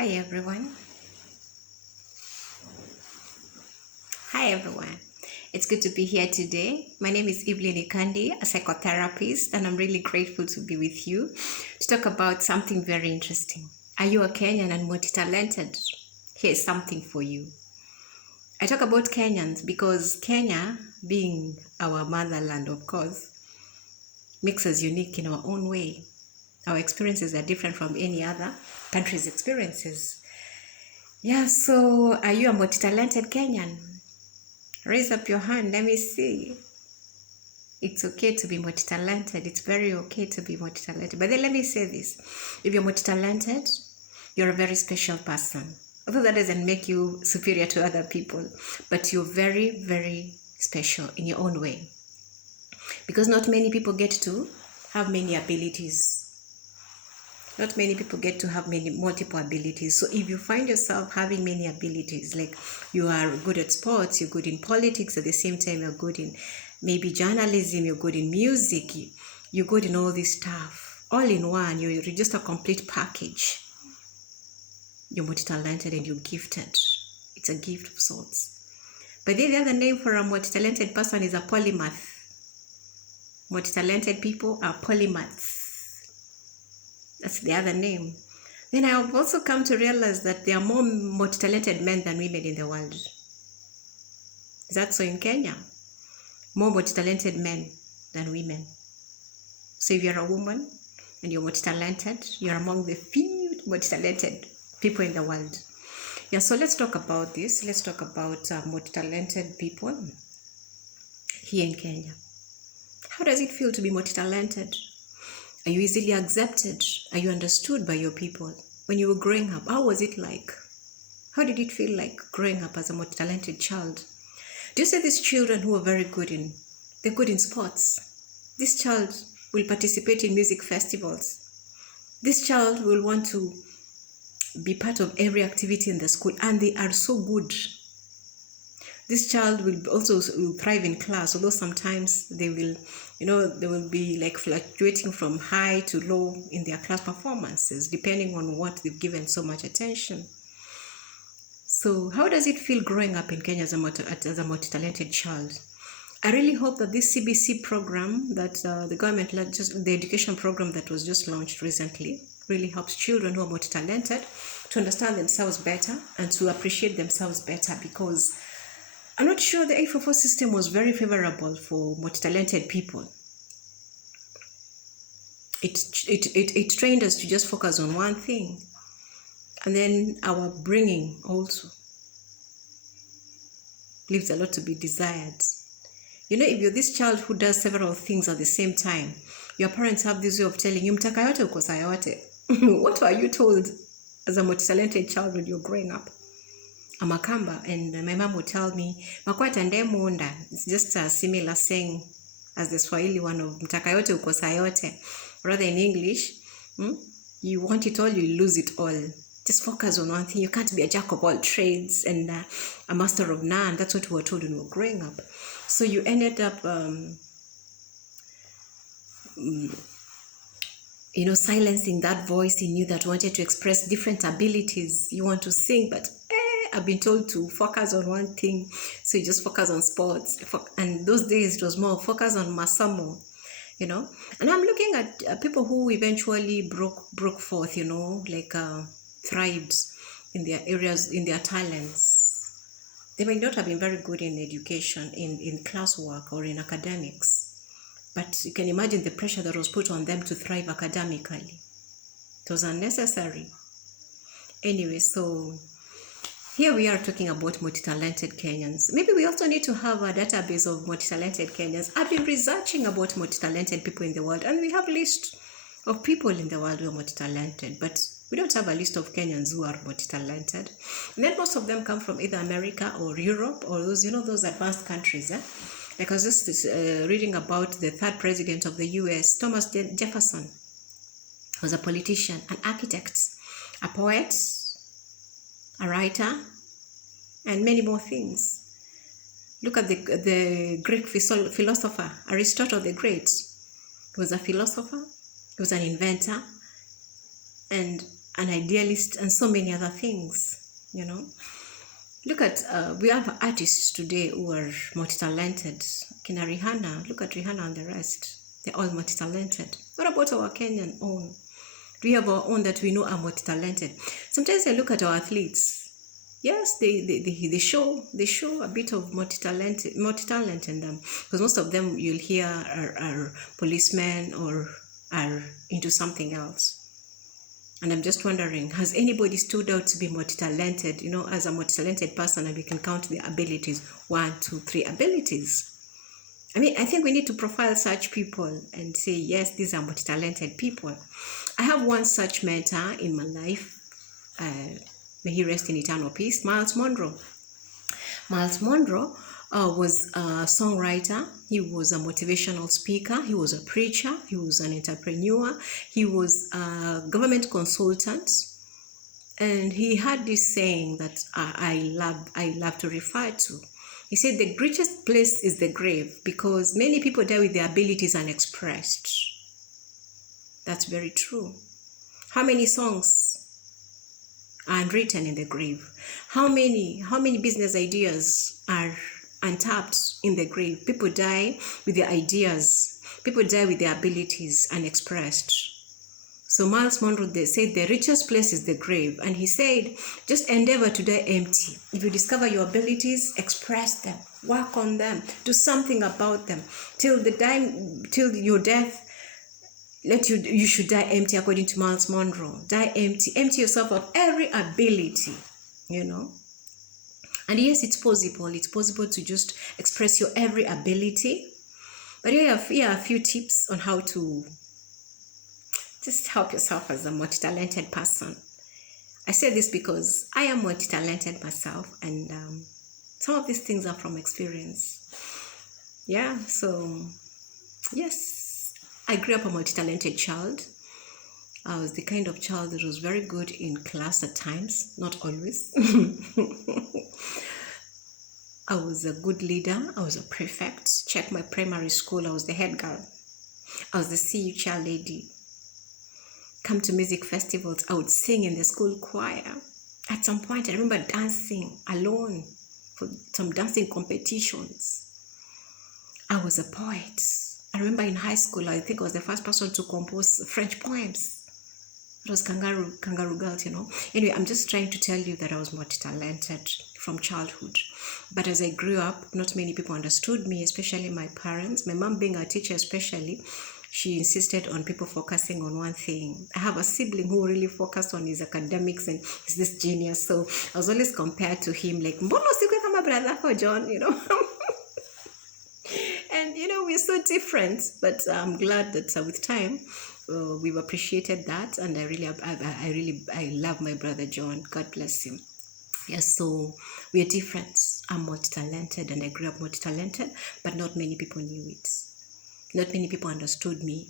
Hi everyone. Hi everyone. It's good to be here today. My name is Evelyn Ikandi, a psychotherapist, and I'm really grateful to be with you to talk about something very interesting. Are you a Kenyan and multi-talented? Here's something for you. I talk about Kenyans because Kenya, being our motherland, of course, makes us unique in our own way. Our experiences are different from any other country's experiences. Yeah, so are you a multi-talented Kenyan? Raise up your hand, let me see. It's okay to be multi-talented. It's very okay to be multi-talented. But then let me say this. If you're multi-talented, you're a very special person. Although that doesn't make you superior to other people, but you're very, very special in your own way. Because not many people get to have many abilities. Not many people get to have multiple abilities. So if you find yourself having many abilities, like you are good at sports, you're good in politics, at the same time you're good in maybe journalism, you're good in music, you're good in all this stuff, all in one, you're just a complete package. You're multi-talented and you're gifted. It's a gift of sorts. But then the other name for a multi-talented person is a polymath. Multi-talented people are polymaths. That's the other name. Then I have also come to realize that there are more multi-talented men than women in the world. Is that so in Kenya? More multi-talented men than women. So if you're a woman and you're multi-talented, you're among the few multi-talented people in the world. Yeah, so let's talk about this. Let's talk about multi-talented people here in Kenya. How does it feel to be multi-talented? Are you easily accepted? Are you understood by your people? When you were growing up, how was it like? How did it feel like growing up as a multi-talented child? Do you see these children who are very good they're good in sports? This child will participate in music festivals. This child will want to be part of every activity in the school, and they are so good. This child will also thrive in class, although sometimes they will be like fluctuating from high to low in their class performances, depending on what they've given so much attention. So how does it feel growing up in Kenya as a multi-talented child? I really hope that this CBC program that the government, the education program that was just launched recently, really helps children who are multi-talented to understand themselves better and to appreciate themselves better, because I'm not sure the 844 system was very favorable for multi-talented people. It trained us to just focus on one thing. And then our bringing also leaves a lot to be desired. You know, if you're this child who does several things at the same time, your parents have this way of telling you, mtaka yote ukosa yote. What were you told as a multi-talented child when you're growing up? I'm a Kamba, and my mom would tell me, makwata ndemunda. It's just a similar saying as the Swahili one of mtaka yote ukosa yote. Rather in English, you want it all, you lose it all. Just focus on one thing. You can't be a jack of all trades and a master of none. That's what we were told when we were growing up. So you ended up, silencing that voice in you that wanted to express different abilities. You want to sing, but I've been told to focus on one thing. So you just focus on sports. And those days it was more focus on masomo, And I'm looking at people who eventually broke forth, thrived in their areas, in their talents. They may not have been very good in education, in classwork or in academics, but you can imagine the pressure that was put on them to thrive academically. It was unnecessary. Anyway, so here we are talking about multi-talented Kenyans. Maybe we also need to have a database of multi-talented Kenyans. I've been researching about multi-talented people in the world, and we have a list of people in the world who are multi-talented, but we don't have a list of Kenyans who are multi-talented. And then most of them come from either America or Europe or those advanced countries. Like I was just reading about the third president of the US, Thomas Jefferson, was a politician, an architect, a poet, a writer, and many more things. Look at the Greek philosopher, Aristotle the Great. He was a philosopher, he was an inventor, and an idealist, and so many other things, you know. Look at, we have artists today who are multi-talented. Kina Rihanna, look at Rihanna and the rest. They're all multi-talented. What about our Kenyan own? Do we have our own that we know are multi-talented? Sometimes I look at our athletes. Yes, they show a bit of multi-talent in them, because most of them you'll hear are policemen or are into something else. And I'm just wondering, has anybody stood out to be multi-talented? You know, as a multi-talented person, and we can count their abilities, 1, 2, 3 abilities. I mean, I think we need to profile such people and say, yes, these are multi-talented people. I have one such mentor in my life. May he rest in eternal peace, Miles Monroe. Miles Monroe was a songwriter. He was a motivational speaker. He was a preacher. He was an entrepreneur. He was a government consultant. And he had this saying that I love to refer to. He said, the greatest place is the grave, because many people die with their abilities unexpressed. That's very true. How many songs are unwritten in the grave? How many business ideas are untapped in the grave? People die with their ideas. People die with their abilities unexpressed. So Miles Monroe, they said the richest place is the grave. And he said, just endeavor to die empty. If you discover your abilities, express them, work on them, do something about them. Till your death, you should die empty, according to Miles Monroe. Die empty. Empty yourself of every ability, you know. And yes, it's possible. It's possible to just express your every ability. But here are a few tips on how to just help yourself as a multi-talented person. I say this because I am multi-talented myself, and some of these things are from experience. Yeah, so yes, I grew up a multi-talented child. I was the kind of child that was very good in class at times, not always. I was a good leader. I was a prefect. Check my primary school. I was the head girl. I was the CU chair lady. Come to music festivals, I would sing in the school choir. At some point, I remember dancing alone for some dancing competitions. I was a poet. I remember in high school, I think I was the first person to compose French poems. It was Kangaroo Girls, you know. Anyway, I'm just trying to tell you that I was multi-talented from childhood. But as I grew up, not many people understood me, especially my parents. My mom, being a teacher especially, she insisted on people focusing on one thing. I have a sibling who really focused on his academics and is this genius. So I was always compared to him, like, Mbono sikwe kama brother for John, you know. And, you know, we're so different. But I'm glad that with time, we've appreciated that. And I love my brother John. God bless him. Yes, so we are different. I'm multi-talented, and I grew up multi-talented, but not many people knew it. Not many people understood me,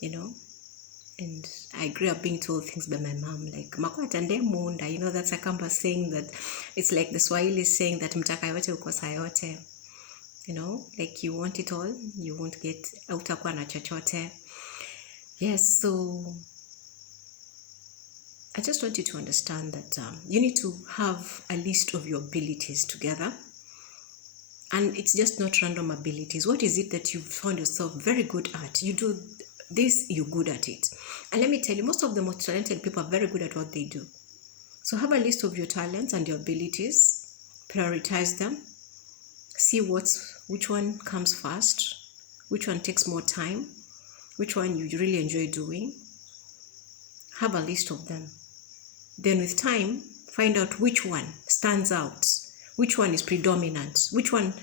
you know. And I grew up being told things by my mom, like, Makwata nde munda, you know, that's a Kamba saying that, it's like the Swahili saying that mtaka yote ukosa yote, you know, like you want it all, you won't get, utakuwa na chochote. Yes, so I just want you to understand that you need to have a list of your abilities together. And it's just not random abilities. What is it that you found yourself very good at? You do this, you're good at it. And let me tell you, most of the most talented people are very good at what they do. So have a list of your talents and your abilities. Prioritize them. See which one comes first, which one takes more time, which one you really enjoy doing. Have a list of them. Then with time, find out which one stands out. Which one is predominant? Which one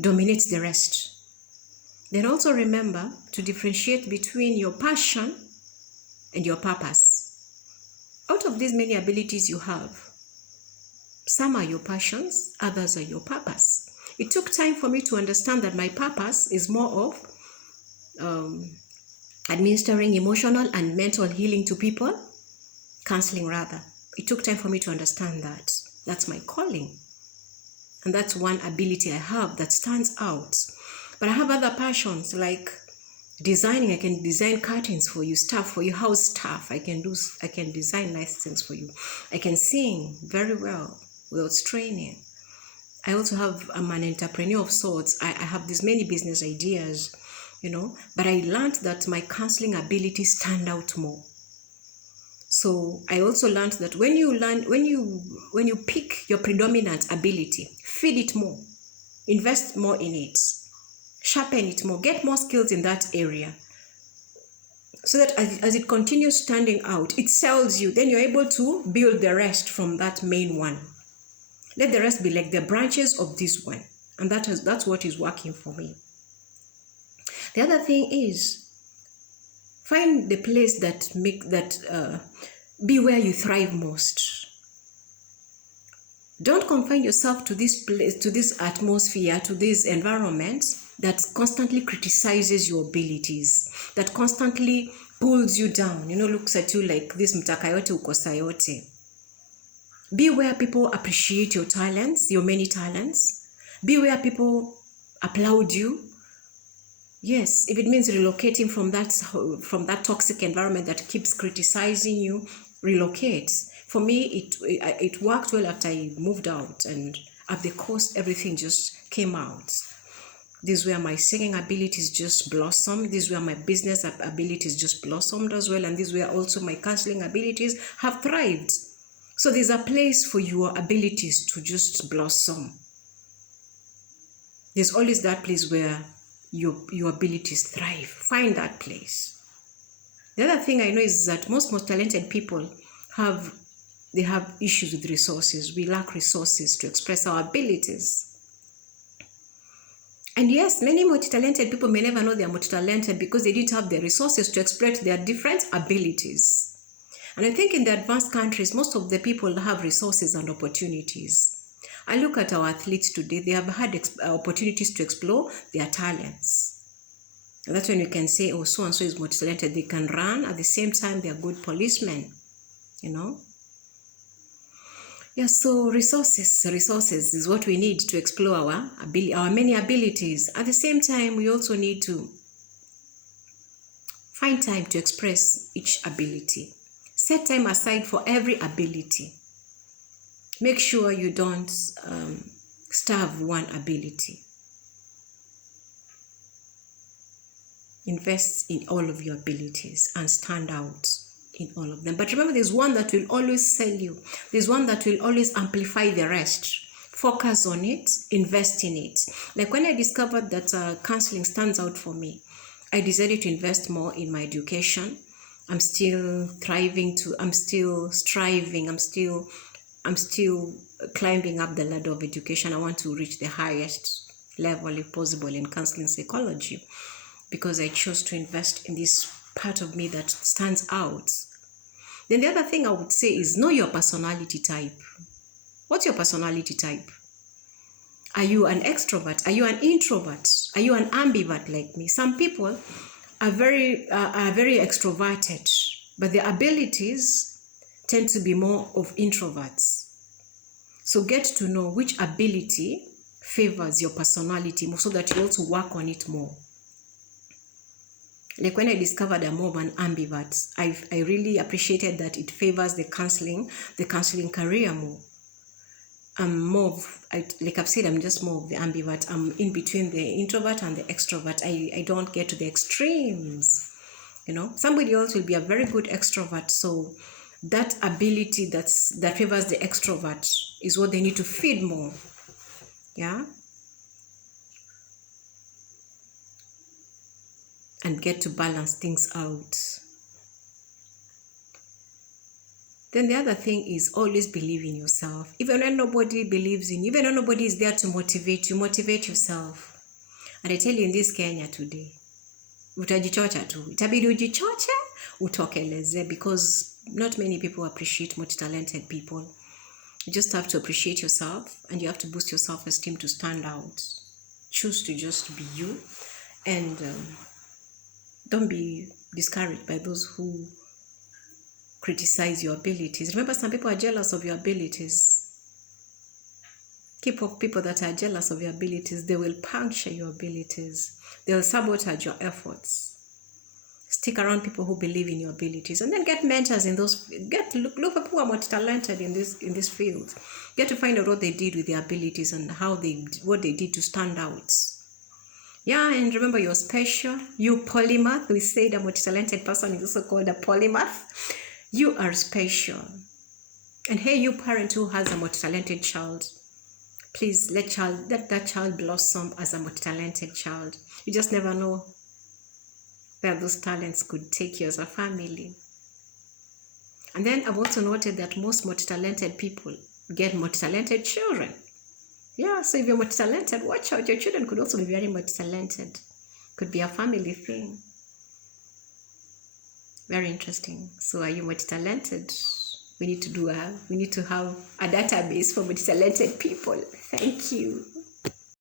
dominates the rest? Then also remember to differentiate between your passion and your purpose. Out of these many abilities you have, some are your passions, others are your purpose. It took time for me to understand that my purpose is more of administering emotional and mental healing to people, counseling rather. It took time for me to understand that. That's my calling. And that's one ability I have that stands out. But I have other passions like Designing, I can design curtains for you, stuff for you, house stuff. I can design nice things for you. I can sing very well without straining. I also I'm an entrepreneur of sorts. I have these many business ideas, but I learned that my counseling abilities stand out more. So I also learned that when you pick your predominant ability, feed it more, invest more in it, sharpen it more, get more skills in that area, so that as it continues standing out, it sells you. Then you're able to build the rest from that main one. Let the rest be like the branches of this one. And that's what is working for me. The other thing is, find the place be where you thrive most. Don't confine yourself to this place, to this atmosphere, to this environment that constantly criticizes your abilities, that constantly pulls you down, looks at you like this mtakayote ukosayote. Be where people appreciate your talents, your many talents. Be where people applaud you. Yes, if it means relocating from that toxic environment that keeps criticizing you, relocate. For me, it worked well after I moved out, and at the coast, everything just came out. This is where my singing abilities just blossomed. This is where my business abilities just blossomed as well, and this is where also my counseling abilities have thrived. So there's a place for your abilities to just blossom. There's always that place where your abilities thrive. Find that place. The other thing I know is that most talented people have issues with resources. We lack resources to express our abilities. And yes, many multi-talented people may never know they are multi-talented because they didn't have the resources to express their different abilities. And I think in the advanced countries, most of the people have resources and opportunities. I look at our athletes today, they have had opportunities to explore their talents. And that's when you can say, oh, so-and-so is multi-talented. They can run, at the same time, they're good policemen, Yeah, so resources is what we need to explore our many abilities. At the same time, we also need to find time to express each ability. Set time aside for every ability. Make sure you don't starve one ability. Invest in all of your abilities and stand out in all of them. But remember, there's one that will always sell you. There's one that will always amplify the rest. Focus on it, invest in it. Like when I discovered that counseling stands out for me, I decided to invest more in my education. I'm still thriving I'm still striving, I'm still climbing up the ladder of education. I want to reach the highest level if possible in counseling psychology, because I chose to invest in this part of me that stands out. Then the other thing I would say is know your personality type. What's your personality type? Are you an extrovert? Are you an introvert? Are you an ambivert like me? Some people are very extroverted, but their abilities tend to be more of introverts. So get to know which ability favors your personality more, so that you also work on it more. Like when I discovered I'm more of an ambivert, I really appreciated that it favors the counseling career more. I'm more of, like I've said, I'm just more of the ambivert. I'm in between the introvert and the extrovert. I don't get to the extremes. Somebody else will be a very good extrovert, so that ability that favors the extrovert is what they need to feed more. Yeah. And get to balance things out. Then the other thing is always believe in yourself. Even when nobody believes in you, even when nobody is there to motivate you, motivate yourself. And I tell you, in this Kenya today, utajichocha tu. Itabidi ujichoche, utokeleze, because not many people appreciate multi-talented people. You just have to appreciate yourself, and you have to boost your self-esteem to stand out. Choose to just be you, and don't be discouraged by those who criticize your abilities. Remember, some people are jealous of your abilities. Keep off people that are jealous of your abilities. They will puncture your abilities. They will sabotage your efforts. Stick around people who believe in your abilities, and then get mentors in those. Look for people who are multi-talented in this field. Get to find out what they did with their abilities and what they did to stand out. Yeah, and remember, you're special. You polymath. We said a multi-talented person is also called a polymath. You are special. And hey, you parent who has a multi-talented child, please let that child blossom as a multi-talented child. You just never know where those talents could take you as a family. And then I've also noted that most multi-talented people get multi-talented children. Yeah, so if you're multi-talented, watch out. Your children could also be very multi-talented. Could be a family thing. Very interesting. So are you multi-talented? We need to have a database for multi-talented people. Thank you.